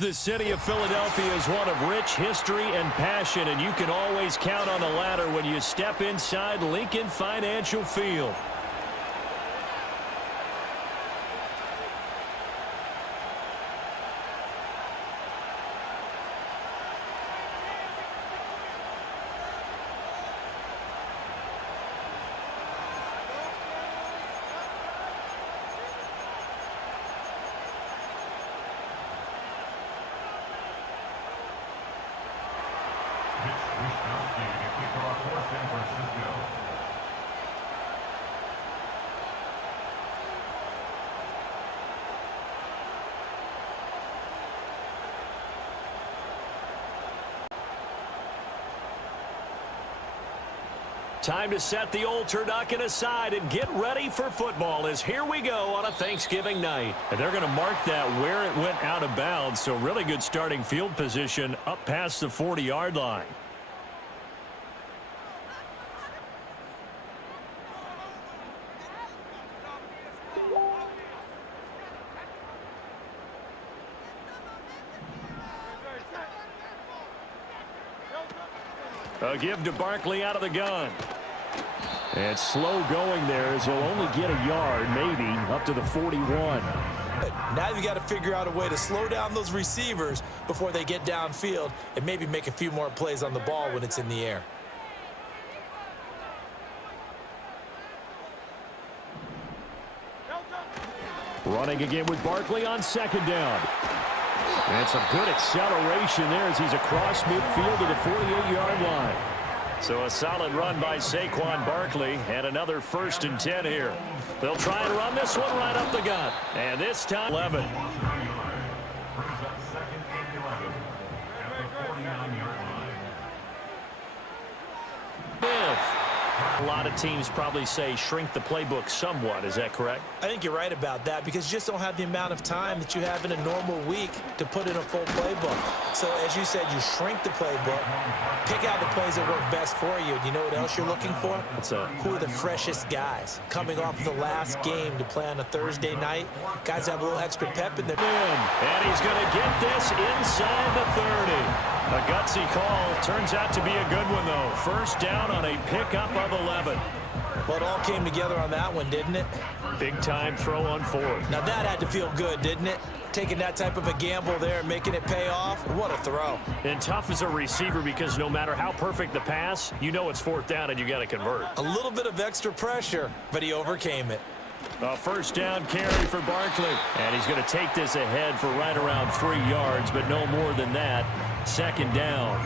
The city of Philadelphia is one of rich history and passion, and you can always count on the ladder when you step inside Lincoln Financial Field. Time to set the old turducken aside and get ready for football as here we go on a Thanksgiving night. And they're going to mark that where it went out of bounds, so really good starting field position up past the 40-yard line. A give to Barkley out of the gun. And slow going there as he'll only get a yard, maybe, up to the 41. Now you got to figure out a way to slow down those receivers before they get downfield and maybe make a few more plays on the ball when it's in the air. Running again with Barkley on second down. And some good acceleration there as he's across midfield to the 48-yard line. So a solid run by Saquon Barkley and another 1st and 10 here. They'll try and run this one right up the gut. And this time 11. A lot of teams probably say shrink the playbook somewhat. Is that correct? I think you're right about that because you just don't have the amount of time that you have in a normal week to put in a full playbook. So as you said, you shrink the playbook, pick out the plays that work best for you. And you know what else you're looking for? What's that? Who are the freshest guys coming off the last game to play on a Thursday night? Guys have a little extra pep in their... And he's going to get this inside the 30. A gutsy call. Turns out to be a good one, though. First down on a pickup of 11. Well, it all came together on that one, didn't it? Big-time throw on 4th. Now, that had to feel good, didn't it? Taking that type of a gamble there and making it pay off. What a throw. And tough as a receiver because no matter how perfect the pass, you know it's 4th down and you got to convert. A little bit of extra pressure, but he overcame it. A first down carry for Barkley. And he's going to take this ahead for right around 3 yards, but no more than that. Second down.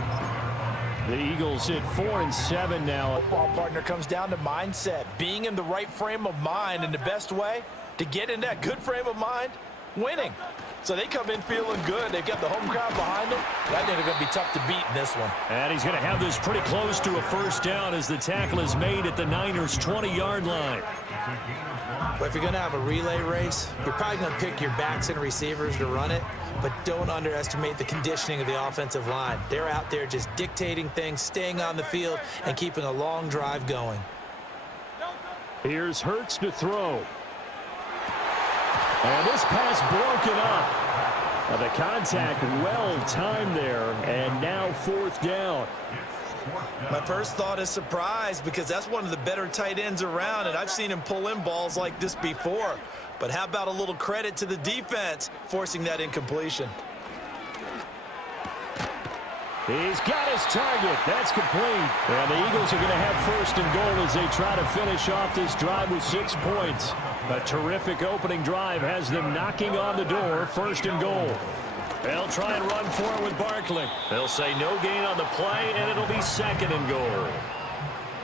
The Eagles hit 4 and 7 now. Football partner comes down to mindset. Being in the right frame of mind, and the best way to get in that good frame of mind, winning. So they come in feeling good. They've got the home crowd behind them. I think they're going to be tough to beat in this one. And he's going to have this pretty close to a first down as the tackle is made at the Niners' 20-yard line. But if you're going to have a relay race, you're probably going to pick your backs and receivers to run it, but don't underestimate the conditioning of the offensive line. They're out there just dictating things, staying on the field, and keeping a long drive going. Here's Hurts to throw. And this pass broken up. The contact well timed there, and now 4th down. My first thought is surprise because that's one of the better tight ends around, and I've seen him pull in balls like this before. But how about a little credit to the defense forcing that incompletion? He's got his target. That's complete. And the Eagles are going to have 1st and goal as they try to finish off this drive with 6 points. A terrific opening drive has them knocking on the door. 1st and goal. They'll try and run for it with Barkley. They'll say no gain on the play, and it'll be 2nd and goal.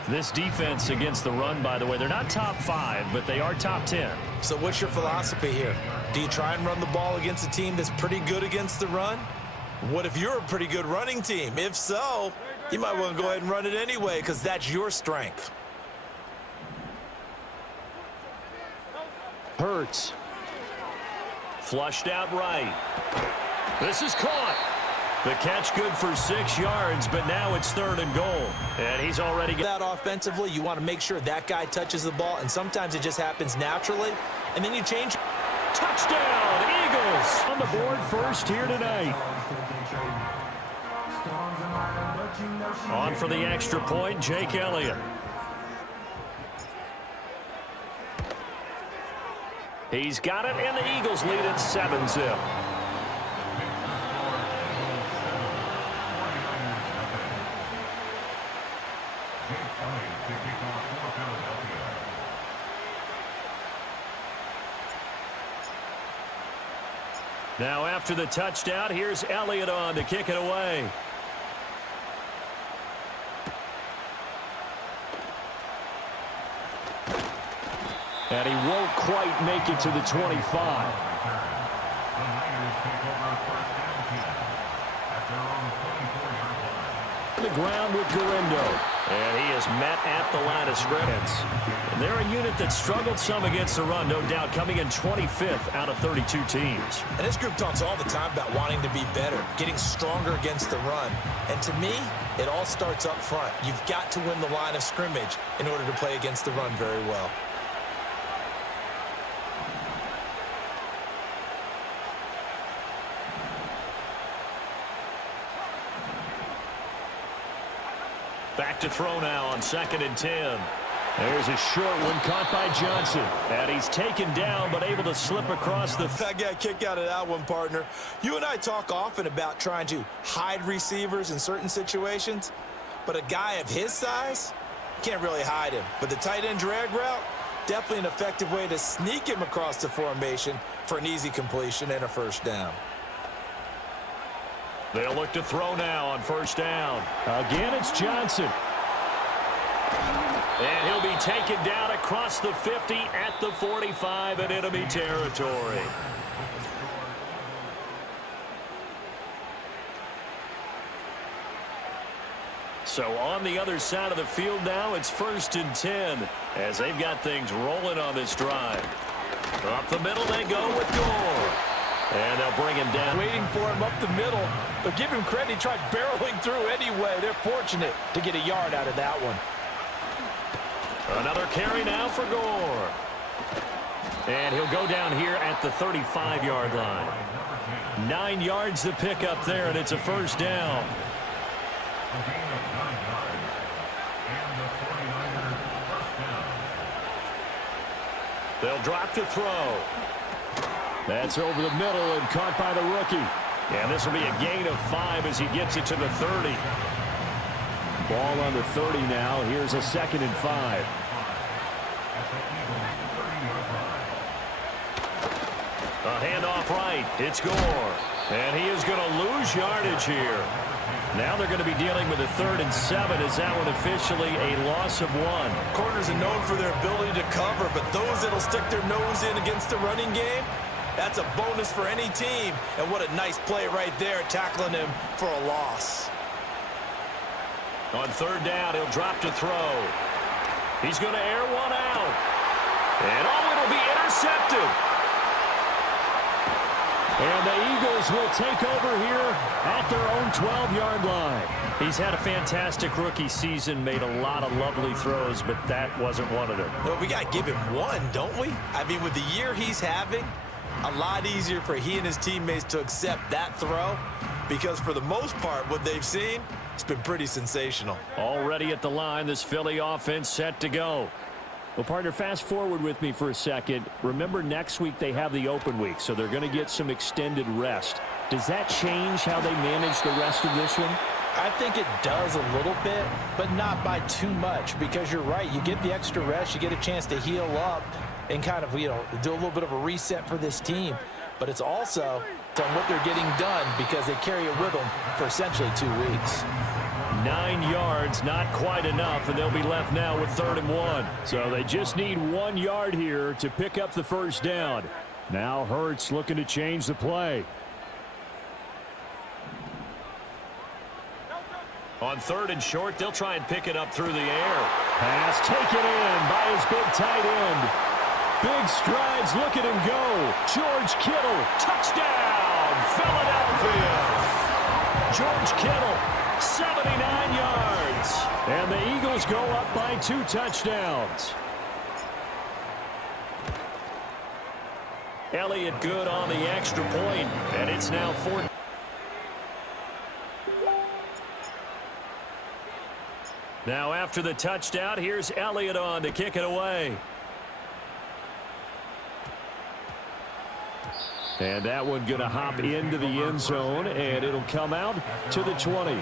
This defense against the run, by the way, they're not top 5, but they are top 10. So what's your philosophy here? Do you try and run the ball against a team that's pretty good against the run? What if you're a pretty good running team? If so, you might want to go ahead and run it anyway because that's your strength. Hurts. Flushed out right. This is caught. The catch good for 6 yards, but now it's 3rd and goal. And he's already got that offensively. You want to make sure that guy touches the ball, and sometimes it just happens naturally, and then you change. Touchdown, Eagles! On the board first here tonight. On for the extra point, Jake Elliott. He's got it, and the Eagles lead it 7-zip. Now after the touchdown, here's Elliott on to kick it away. And he won't quite make it to the 25. The ground with Galindo. And he is met at the line of scrimmage. And they're a unit that struggled some against the run, no doubt, coming in 25th out of 32 teams. And this group talks all the time about wanting to be better, getting stronger against the run. And to me, it all starts up front. You've got to win the line of scrimmage in order to play against the run very well. Back to throw now on 2nd and 10. There's a short one caught by Johnson. And he's taken down but able to slip across the... I got a kick out of that one, partner. You and I talk often about trying to hide receivers in certain situations. But a guy of his size, can't really hide him. But the tight end drag route, definitely an effective way to sneak him across the formation for an easy completion and a first down. They'll look to throw now on 1st down. Again, it's Johnson. And he'll be taken down across the 50 at the 45 in enemy territory. So on the other side of the field now, it's 1st and 10 as they've got things rolling on this drive. Up the middle they go with Gore. And they'll bring him down. Waiting for him up the middle. But give him credit. He tried barreling through anyway. They're fortunate to get a yard out of that one. Another carry now for Gore. And he'll go down here at the 35-yard line. 9 yards to pick up there, and it's a 1st down. They'll drop to throw. That's over the middle and caught by the rookie. And this will be a gain of 5 as he gets it to the 30. Ball on the 30 now. Here's a 2nd and 5. A handoff right. It's Gore. And he is going to lose yardage here. Now they're going to be dealing with a 3rd and 7. Is that one officially a loss of 1? Corners are known for their ability to cover, but those that'll stick their nose in against the running game, that's a bonus for any team. And what a nice play right there, tackling him for a loss. On 3rd down, he'll drop to throw. He's going to air one out. And it'll be intercepted. And the Eagles will take over here at their own 12-yard line. He's had a fantastic rookie season, made a lot of lovely throws, but that wasn't one of them. Well, we got to give him one, don't we? I mean, with the year he's having, a lot easier for he and his teammates to accept that throw because for the most part, what they've seen, it's been pretty sensational. Already at the line, this Philly offense set to go. Well, partner, fast forward with me for a second. Remember, next week they have the open week, so they're going to get some extended rest. Does that change how they manage the rest of this one? I think it does a little bit, but not by too much because you're right. You get the extra rest. You get a chance to heal up and kind of, do a little bit of a reset for this team. But it's also on what they're getting done because they carry it with them for essentially 2 weeks. 9 yards, not quite enough, and they'll be left now with 3rd and 1. So they just need 1 yard here to pick up the 1st down. Now Hurts looking to change the play. On 3rd and short, they'll try and pick it up through the air. Pass taken in by his big tight end. Big strides, look at him go. George Kittle, touchdown, Philadelphia. George Kittle, 79 yards. And the Eagles go up by 2 touchdowns. Elliott good on the extra point, and it's now 4. Now after the touchdown, here's Elliott on to kick it away. And that one going to hop into the end zone, and it'll come out to the 20.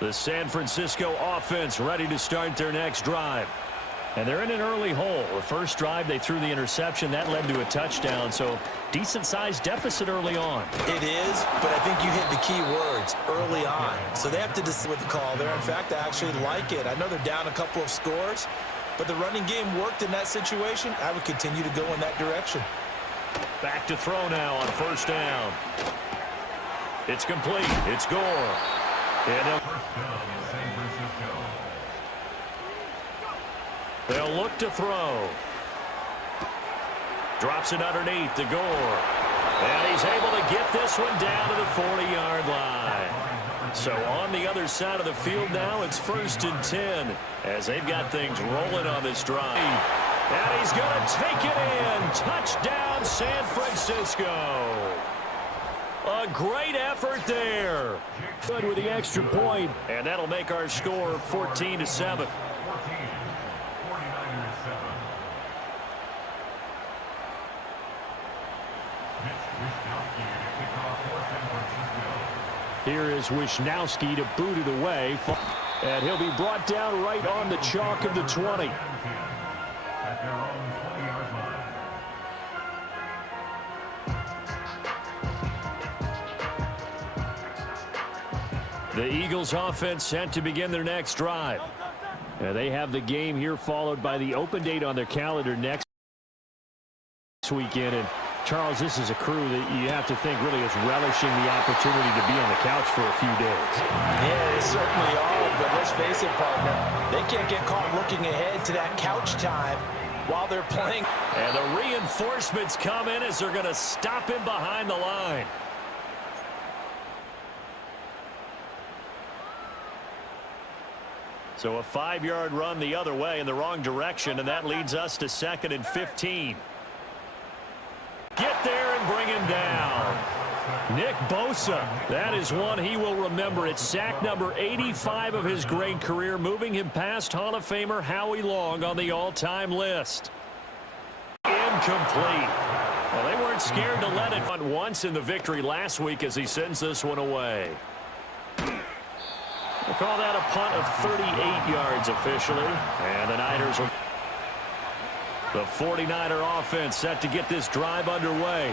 The San Francisco offense ready to start their next drive. And they're in an early hole. The first drive, they threw the interception. That led to a touchdown, so decent-sized deficit early on. It is, but I think you hit the key words, early on. So they have to decide with the call there. In fact, I actually like it. I know they're down a couple of scores, but the running game worked in that situation. I would continue to go in that direction. Back to throw now on first down. It's complete. It's Gore. And they'll look to throw. Drops it underneath to Gore. And he's able to get this one down to the 40-yard line. So on the other side of the field now, it's 1st and 10 as they've got things rolling on this drive. And he's going to take it in. Touchdown, San Francisco. A great effort there. Good with the extra point, and that'll make our score 14-7. Here is Wisnowski to boot it away, and he'll be brought down right on the chalk of the 20. The Eagles offense set to begin their next drive. They have the game here followed by the open date on their calendar next weekend. And Charles, this is a crew that you have to think really is relishing the opportunity to be on the couch for a few days. Yeah, they certainly are, but let's face it, partner, they can't get caught looking ahead to that couch time while they're playing. And the reinforcements come in as they're going to stop him behind the line. So a 5-yard run the other way in the wrong direction, and that leads us to 2nd and 15. Get there and bring him down. Nick Bosa, that is one he will remember. It's sack number 85 of his great career, moving him past Hall of Famer Howie Long on the all-time list. Incomplete. Well, they weren't scared to let it run once in the victory last week as he sends this one away. We'll call that a punt of 38 yards officially. And the Niners will... The 49er offense set to get this drive underway.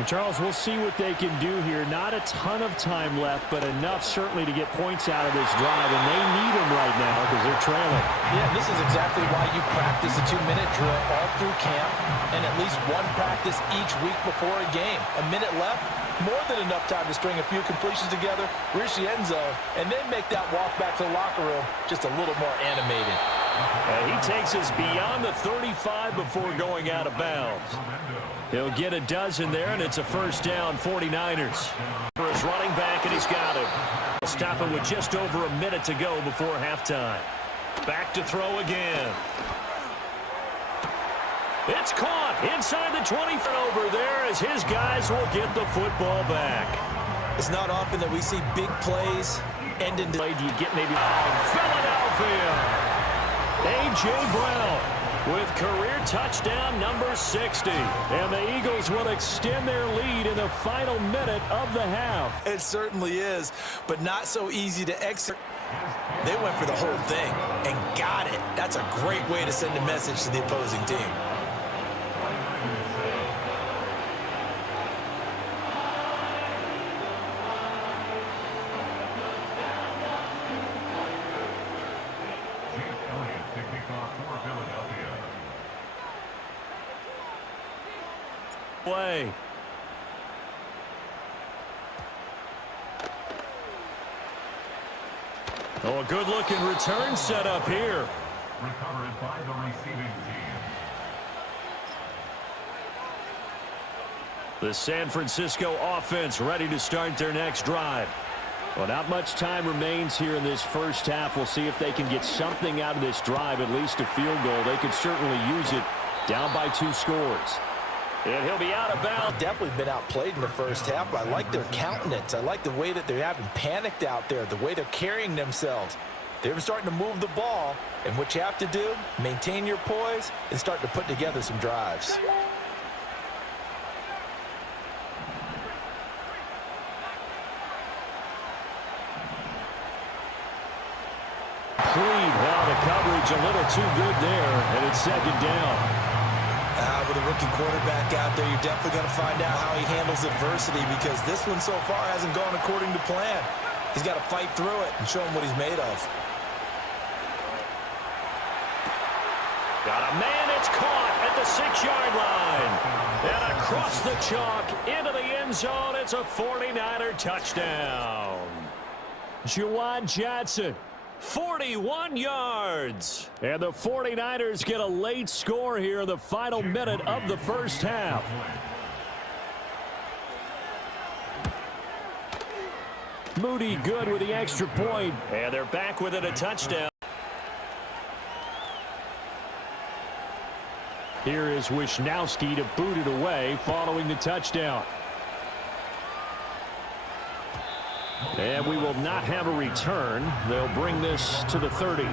And Charles, we'll see what they can do here. Not a ton of time left, but enough certainly to get points out of this drive. And they need them right now because they're trailing. Yeah, this is exactly why you practice a 2-minute drill all through camp and at least one practice each week before a game. A minute left, more than enough time to string a few completions together, reach the end zone, and then make that walk back to the locker room just a little more animated. He takes us beyond the 35 before going out of bounds. He'll get a dozen there, and it's a first down, 49ers. For his running back, and he's got him. Stop it with just over a minute to go before halftime. Back to throw again. It's caught inside the 20 over there as his guys will get the football back. It's not often that we see big plays end in... Do you get maybe... Philadelphia! A.J. Brown with career touchdown number 60. And the Eagles will extend their lead in the final minute of the half. It certainly is, but not so easy to execute. They went for the whole thing and got it. That's a great way to send a message to the opposing team. Play. Oh, a good-looking return set up here. Recovered by the receiving team. The San Francisco offense ready to start their next drive. Well, not much time remains here in this first half. We'll see if they can get something out of this drive, at least a field goal. They could certainly use it, down by 2 scores. And he'll be out of bounds. Definitely been outplayed in the first half, but I like their countenance. I like the way that they haven't panicked out there, the way they're carrying themselves. They're starting to move the ball, and what you have to do, maintain your poise and start to put together some drives. Well, the coverage a little too good there, and it's second down. With a rookie quarterback out there, you're definitely going to find out how he handles adversity, because this one so far hasn't gone according to plan. He's got to fight through it and show him what he's made of. Got a man, it's caught at the 6-yard line. And across the chalk into the end zone, it's a 49er touchdown. Juwan Johnson, 41 yards. And the 49ers get a late score here in the final minute of the first half. Moody good with the extra point. And they're back with it, a touchdown. Here is Wisnowski to boot it away following the touchdown. And we will not have a return. They'll bring this to the 30.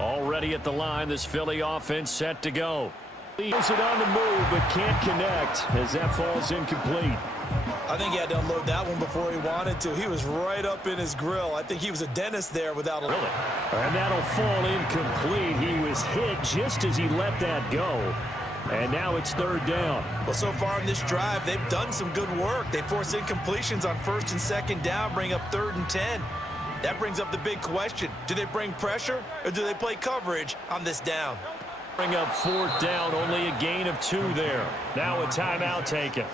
Already at the line, this Philly offense set to go. Leaves it on the move, but can't connect as that falls incomplete. I think he had to unload that one before he wanted to. He was right up in his grill. I think he was a dentist there without a... Really? And that'll fall incomplete. He was hit just as he let that go. And now it's third down. Well, so far in this drive, they've done some good work. They force incompletions on 1st and 2nd down, bring up 3rd and 10. That brings up the big question. Do they bring pressure or do they play coverage on this down? Bring up 4th down, only a gain of 2 there. Now a timeout taken.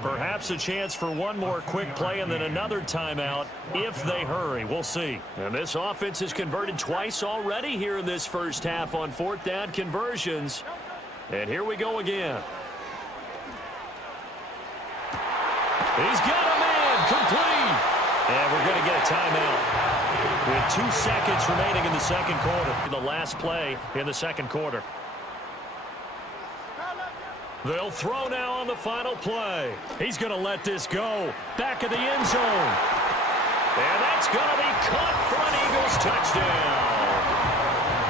Perhaps a chance for one more quick play and then another timeout if they hurry. We'll see. And this offense has converted twice already here in this first half on 4th down conversions. And here we go again. He's got a man, complete. And we're going to get a timeout. With 2 seconds remaining in the second quarter. The last play in the second quarter. They'll throw now on the final play. He's going to let this go. Back of the end zone. And that's going to be caught for an Eagles touchdown.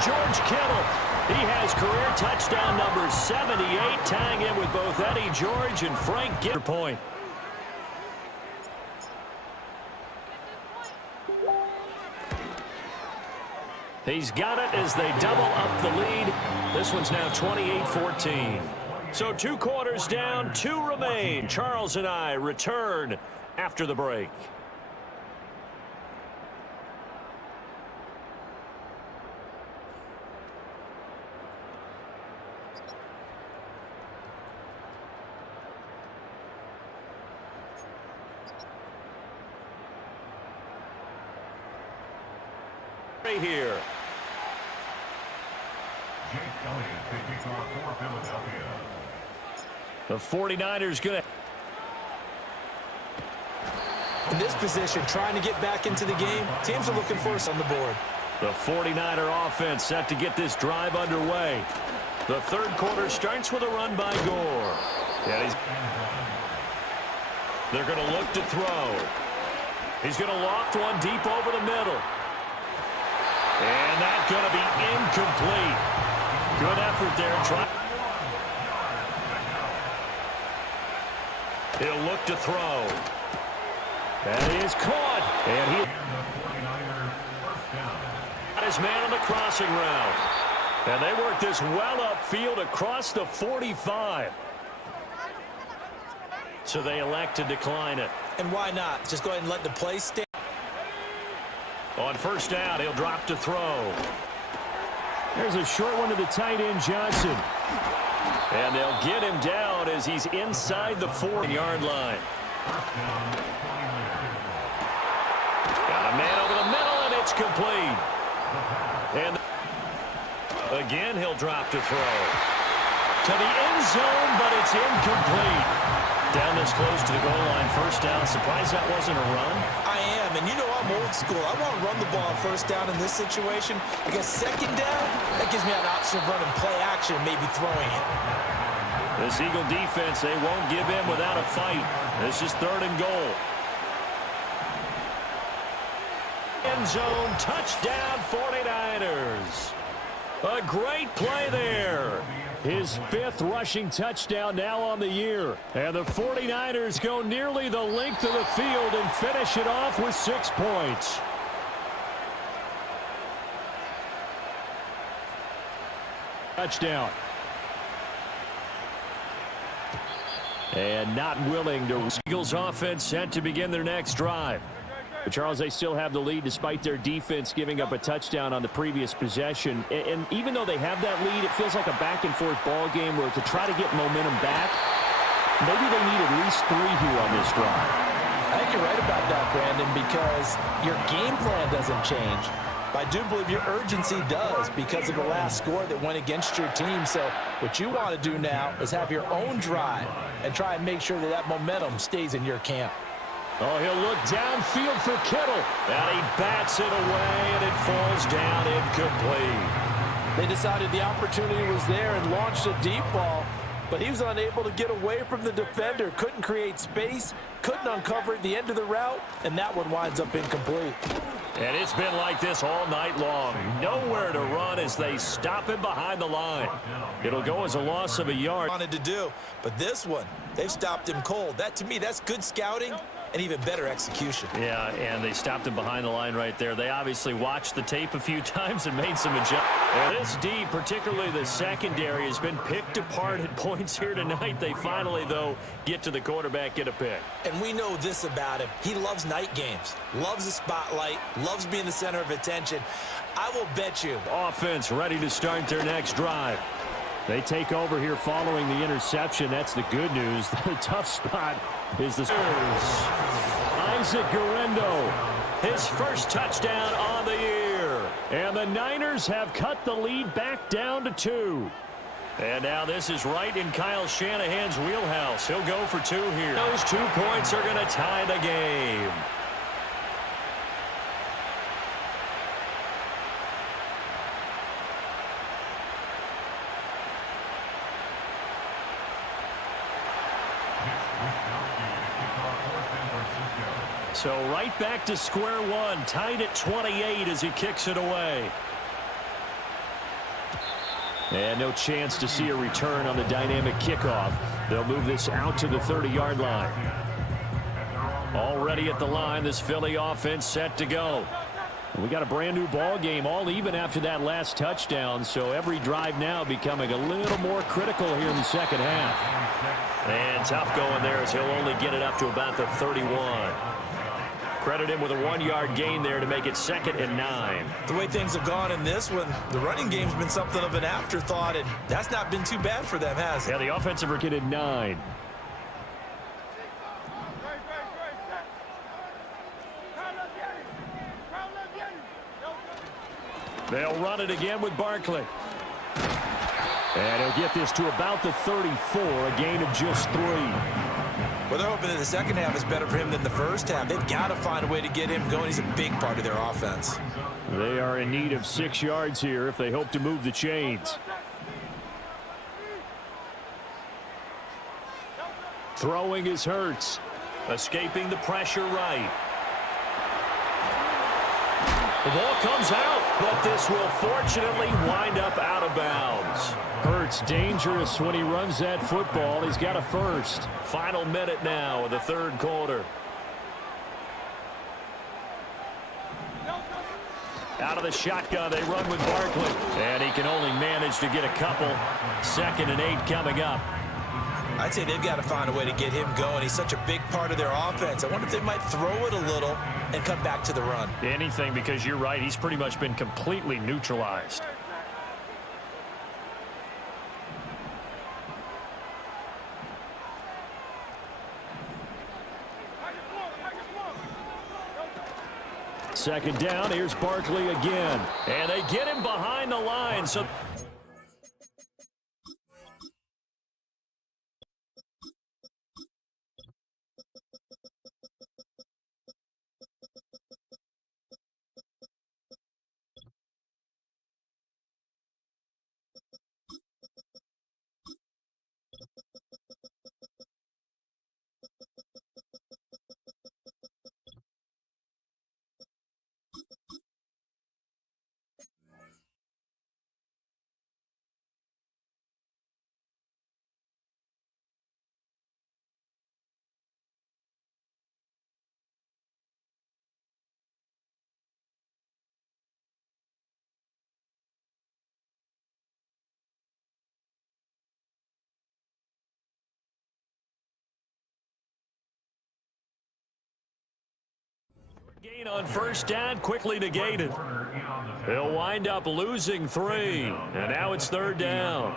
George Kittle. He has career touchdown number 78, tying in with both Eddie George and Frank Gitter point. He's got it as they double up the lead. This one's now 28-14. So 2 quarters down, 2 remain. Charles and I return after the break. Right here. The 49ers going to... In this position, trying to get back into the game, teams are looking for us on the board. The 49er offense set to get this drive underway. The third quarter starts with a run by Gore. Yeah, they're going to look to throw. He's going to loft one deep over the middle. And that's going to be incomplete. Good effort there. He'll look to throw. And he is caught. And he got his man on the crossing route. And they work this well upfield across the 45. So they elect to decline it. And why not? Just go ahead and let the play stand. On first down, he'll drop to throw. There's a short one to the tight end, Johnson. And they'll get him down as he's inside the 40-yard line. Got a man over the middle, and it's It's complete. And again, he'll drop to throw. To the end zone, but it's incomplete. Down this close to the goal line, first down. Surprised that wasn't a run? I am, and you know I'm old school. I want to run the ball on first down in this situation because second down, that gives me an option of running play action, maybe throwing it. This Eagle defense, they won't give in without a fight. This is 3rd and goal. End zone, touchdown 49ers. A great play there. His 5th rushing touchdown now on the year. And the 49ers go nearly the length of the field and finish it off with 6 points. Touchdown. And not willing to. Eagles offense set to begin their next drive. But Charles, they still have the lead despite their defense giving up a touchdown on the previous possession. And even though they have that lead, it feels like a back-and-forth ball game where to try to get momentum back, maybe they need at least 3 here on this drive. I think you're right about that, Brandon, because your game plan doesn't change. I do believe your urgency does because of the last score that went against your team. So what you want to do now is have your own drive and try and make sure that that momentum stays in your camp. Oh, he'll look downfield for Kittle. And he bats it away, and it falls down incomplete. They decided the opportunity was there and launched a deep ball, but he was unable to get away from the defender. Couldn't create space, couldn't uncover at the end of the route, and that one winds up incomplete. And it's been like this all night long. Nowhere to run as they stop him behind the line. It'll go as a loss of a yard. Wanted to do, but this one, they've stopped him cold. That, to me, that's good scouting and even better execution. Yeah, and they stopped him behind the line right there. They obviously watched the tape a few times and made some adjustments. And this D, particularly the secondary, has been picked apart at points here tonight. They finally, though, get to the quarterback, get a pick. And we know this about him. He loves night games, loves the spotlight, loves being the center of attention. I will bet you. Offense ready to start their next drive. They take over here following the interception. That's the good news. The tough spot is the Isaac Guerrero, his first touchdown on the year. And the Niners have cut the lead back down to 2. And now this is right in Kyle Shanahan's wheelhouse. He'll go for 2 here. Those 2 points are going to tie the game. So right back to square one, tied at 28 as he kicks it away. And no chance to see a return on the dynamic kickoff. They'll move this out to the 30-yard line. Already at the line, this Philly offense set to go. We got a brand new ball game, all even after that last touchdown, so every drive now becoming a little more critical here in the second half. And tough going there as he'll only get it up to about the 31. Credit him with a 1-yard gain there to make it 2nd and 9. The way things have gone in this one, the running game's been something of an afterthought, and that's not been too bad for them, has it? Yeah, the offensive get at 9. They'll run it again with Barkley. And he'll get this to about the 34, a gain of just 3. Well, they're hoping that the second half is better for him than the first half. They've got to find a way to get him going. He's a big part of their offense. They are in need of 6 yards here if they hope to move the chains. Throwing is Hurts. Escaping the pressure right. The ball comes out, but this will fortunately wind up out of bounds. Hurts dangerous when he runs that football. He's got a first. Final minute now of the 3rd quarter. Out of the shotgun, they run with Barkley. And he can only manage to get a couple. 2nd and 8 coming up. I'd say they've got to find a way to get him going. He's such a big part of their offense. I wonder if they might throw it a little and come back to the run. Anything, because you're right. He's pretty much been completely neutralized. Second down, here's Barkley again. And they get him behind the line. So gain on first down, quickly negated. They'll wind up losing 3, and now it's third down.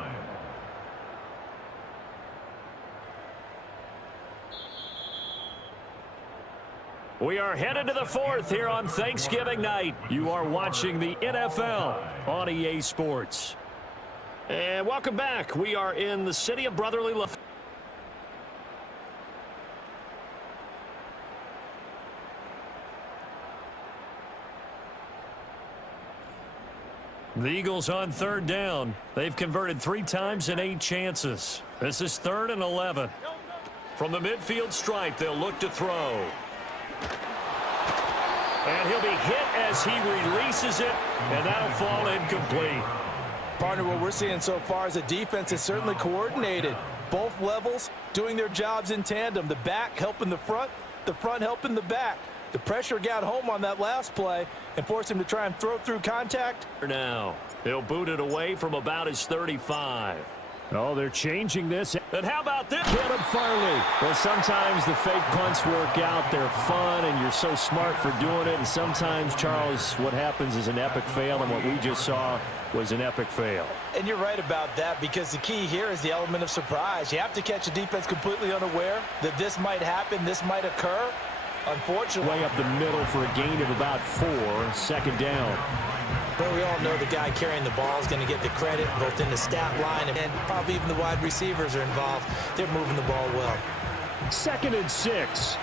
We are headed to the 4th here on Thanksgiving night. You are watching the NFL on EA Sports. And welcome back. We are in the city of brotherly love. The Eagles on third down. They've converted 3 times in 8 chances. This is 3rd and 11. From the midfield stripe, they'll look to throw. And he'll be hit as he releases it, and that'll fall incomplete. Partner, what we're seeing so far is the defense is certainly coordinated. Both levels doing their jobs in tandem. The back helping the front helping the back. The pressure got home on that last play and forced him to try and throw through contact. Now, he'll boot it away from about his 35. Oh, they're changing this. And how about this? Caleb Farley. Well, sometimes the fake punts work out. They're fun, and you're so smart for doing it. And sometimes, Charles, what happens is an epic fail, and what we just saw was an epic fail. And you're right about that, because the key here is the element of surprise. You have to catch a defense completely unaware that this might happen, this might occur. Unfortunately, way up the middle for a gain of about 4, second down. But we all know the guy carrying the ball is going to get the credit both in the stat line and probably even the wide receivers are involved. They're moving the ball well. 2nd and 6.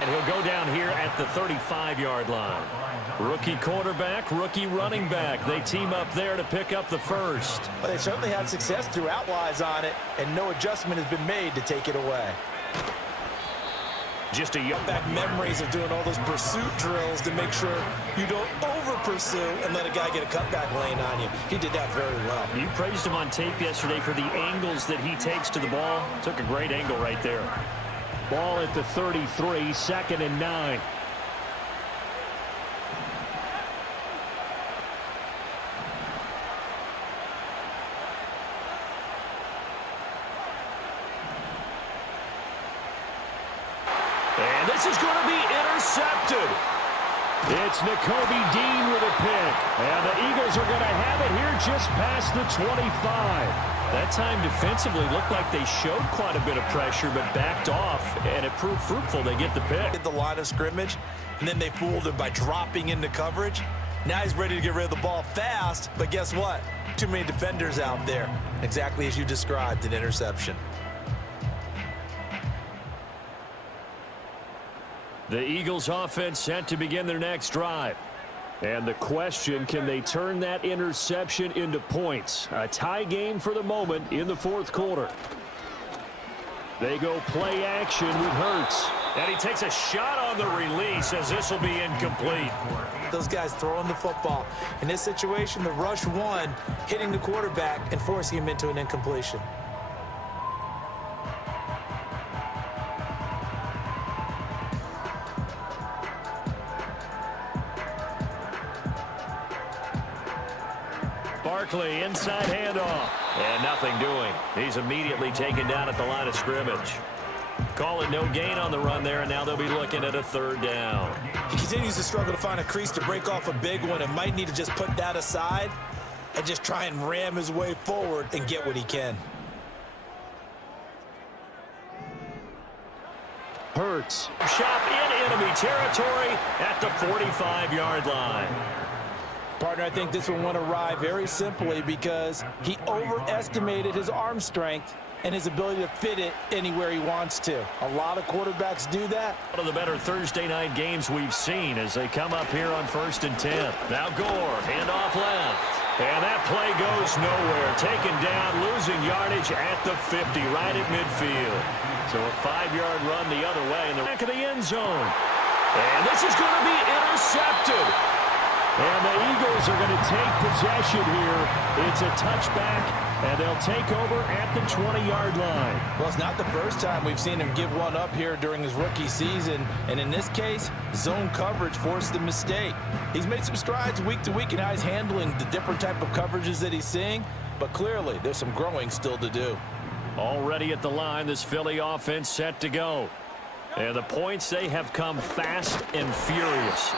And he'll go down here at the 35-yard line. Rookie quarterback, rookie running back. They team up there to pick up the first. Well, they certainly had success through outlies on it, and no adjustment has been made to take it away. Just a young back memories of doing all those pursuit drills to make sure you don't over-pursue and let a guy get a cutback lane on you. He did that very well. You praised him on tape yesterday for the angles that he takes to the ball. Took a great angle right there. Ball at the 33, 2nd and 9. And this is going to be intercepted. It's Nakobe Dean with a pick. And the Eagles are going to have it here just past the 25. That time defensively looked like they showed quite a bit of pressure but backed off, and it proved fruitful. They get the pick. Hit the line of scrimmage, and then they fooled him by dropping into coverage. Now he's ready to get rid of the ball fast, but guess what? Too many defenders out there. Exactly as you described, an interception. The Eagles offense set to begin their next drive. And the question, can they turn that interception into points? A tie game for the moment in the 4th quarter. They go play action with Hurts. And he takes a shot on the release as this will be incomplete. Those guys throwing the football. In this situation, the rush one, hitting the quarterback and forcing him into an incompletion. Barkley, inside handoff. And nothing doing. He's immediately taken down at the line of scrimmage. Call it no gain on the run there, and now they'll be looking at a 3rd down. He continues to struggle to find a crease to break off a big one and might need to just put that aside and just try and ram his way forward and get what he can. Hurts. Shot in enemy territory at the 45-yard line. Partner, I think this one went awry very simply because he overestimated his arm strength and his ability to fit it anywhere he wants to. A lot of quarterbacks do that. One of the better Thursday night games we've seen as they come up here on 1st and 10. Now Gore, handoff left. And that play goes nowhere. Taken down, losing yardage at the 50, right at midfield. So a 5-yard run the other way in the back of the end zone. And this is going to be intercepted. And the Eagles are going to take possession here. It's a touchback, and they'll take over at the 20-yard line. Well, it's not the first time we've seen him give one up here during his rookie season. And in this case, zone coverage forced the mistake. He's made some strides week to week in how he's handling the different type of coverages that he's seeing. But clearly, there's some growing still to do. Already at the line, this Philly offense set to go. And the points, they have come fast and furious.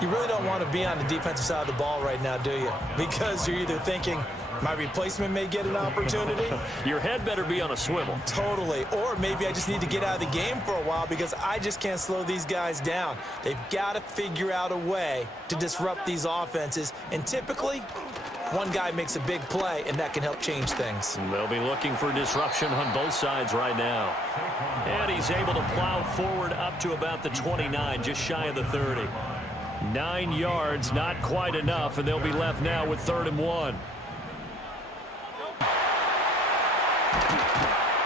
You really don't want to be on the defensive side of the ball right now, do you? Because you're either thinking, my replacement may get an opportunity. Your head better be on a swivel. Totally. Or maybe I just need to get out of the game for a while because I just can't slow these guys down. They've got to figure out a way to disrupt these offenses. And typically, one guy makes a big play, and that can help change things. They'll be looking for disruption on both sides right now. And he's able to plow forward up to about the 29, just shy of the 30. 9 yards, not quite enough, and they'll be left now with 3rd and 1.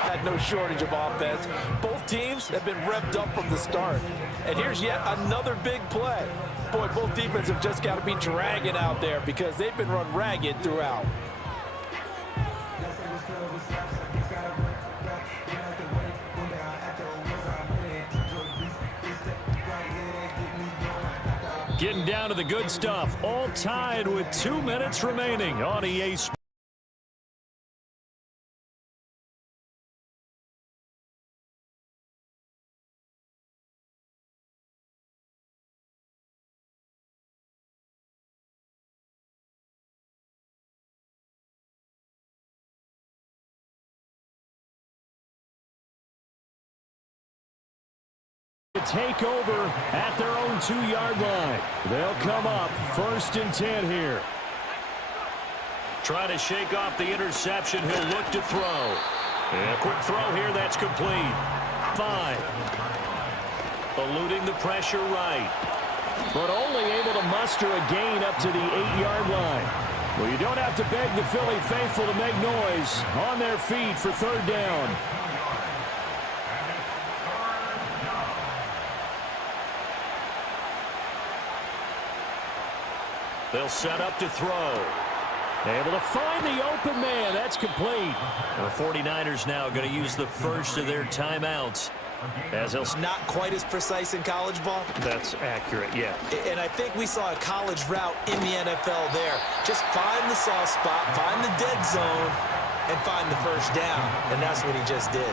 Had no shortage of offense. Both teams have been revved up from the start. And here's yet another big play. Boy, both defenses have just got to be dragging out there because they've been run ragged throughout. Getting down to the good stuff. All tied with 2 minutes remaining on EA Sports. Take over at their own 2-yard line. They'll come up 1st and 10 here. Trying to shake off the interception. He'll look to throw. And a quick throw here. That's complete. 5. Eluding the pressure right. But only able to muster a gain up to the 8-yard line. Well, you don't have to beg the Philly faithful to make noise. On their feet for 3rd down. They'll set up to throw. Able to find the open man. That's complete. The 49ers now going to use the first of their timeouts. As they'll not quite as precise in college ball. That's accurate, yeah. And I think we saw a college route in the NFL there. Just find the soft spot, find the dead zone, and find the first down. And that's what he just did.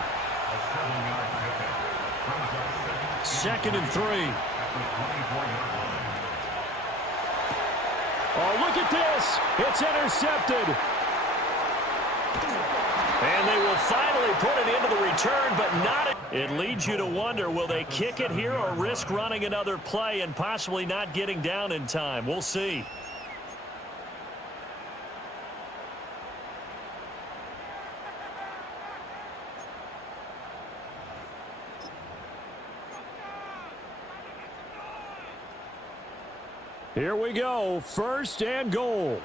2nd and 3. Oh, look at this. It's intercepted. And they will finally put it into the return, but not. It leads you to wonder, will they kick it here or risk running another play and possibly not getting down in time? We'll see. Here we go, 1st and goal.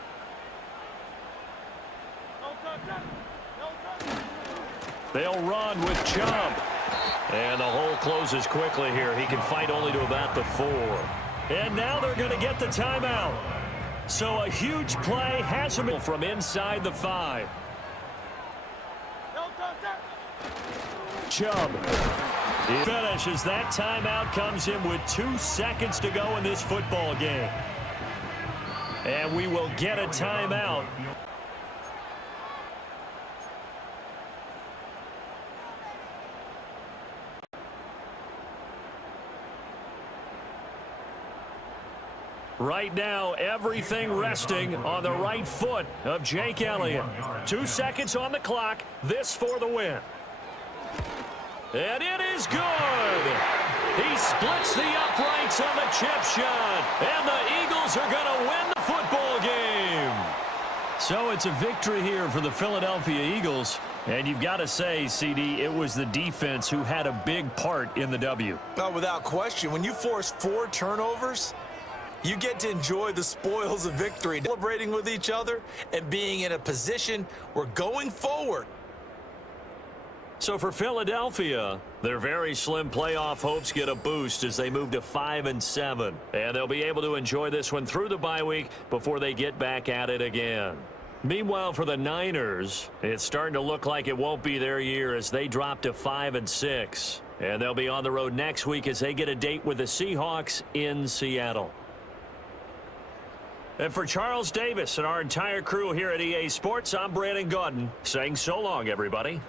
They'll run with Chubb. And the hole closes quickly here. He can fight only to about the 4. And now they're going to get the timeout. So a huge play has him from inside the 5. Chubb. He finishes. That timeout comes in with 2 seconds to go in this football game. And we will get a timeout. Right now, everything resting on the right foot of Jake Elliott. 2 seconds on the clock. This for the win. And it is good. He splits the uprights on the chip shot. And the Eagles are going to win the football game. So it's a victory here for the Philadelphia Eagles. And you've got to say, CD, it was the defense who had a big part in the W. Oh, without question. When you force 4 turnovers, you get to enjoy the spoils of victory, celebrating with each other and being in a position where going forward. So for Philadelphia, their very slim playoff hopes get a boost as they move to 5-7. And they'll be able to enjoy this one through the bye week before they get back at it again. Meanwhile, for the Niners, it's starting to look like it won't be their year as they drop to 5-6. And they'll be on the road next week as they get a date with the Seahawks in Seattle. And for Charles Davis and our entire crew here at EA Sports, I'm Brandon Gaudin saying so long, everybody.